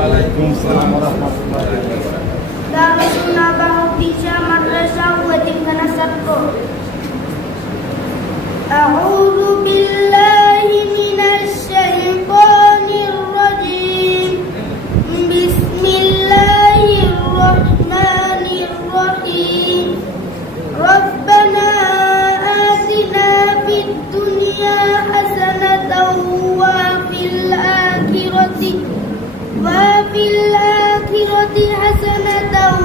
Waalaikumsalam warahmatullahi wabarakatuh. Darusuna bahu bisa madrasah wajib kana sabko. A'udzu billahi minasy syaithanir rajim. Bismillahirrahmanirrahim. Rabbana atina fid dunya hasanatan wa fil akhirati hasanatan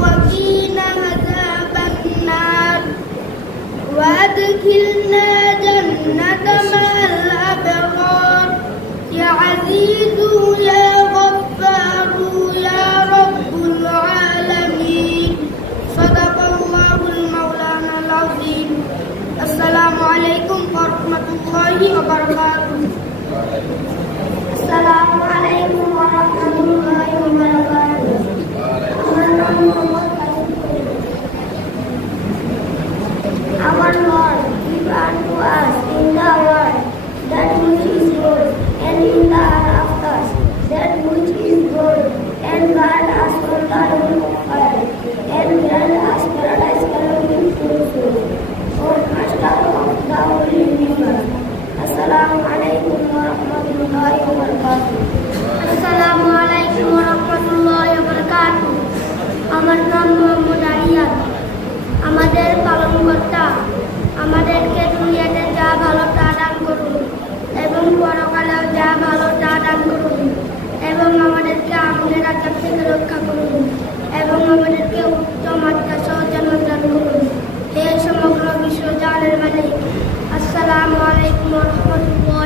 wa qina adzabannar wa adkhilna jannata ma'al abrar ya azizu ya ghaffaru ya rabbul alamin. Sadaqallahul maulana al-azim. Assalamualaikum warahmatullahi wabarakatuh. Assalamualaikum warahmatullahi wabarakatuh. Our Lord, give unto us in the world that which is good, and in the hereafter that which is good, and guard us from the evil of fire, and grant us paradise belonging to you, O Master of the Holy Universe. Assalamualaikum warahmatullahi wabarakatuh. Assalamualaikum warahmatullahi wabarakatuh. আমার নাম মোহাম্মদ আরিয়ান। আমাদের পালনকর্তা আমাদেরকে দুনিয়াতে যা ভালো তা দান করুন এবং পরকালেও যা ভালো তা দান করুন এবং আমাদেরকে আগুনের আযাব থেকে রক্ষা করুন এবং আমাদেরকে উত্তম মাদ্রাসা ও জান্নাত দান করুন। হে সমগ্র বিশ্ব জাহানের মালিক, আসসালামু আলাইকুম ওয়া রাহমাতুল্লাহ।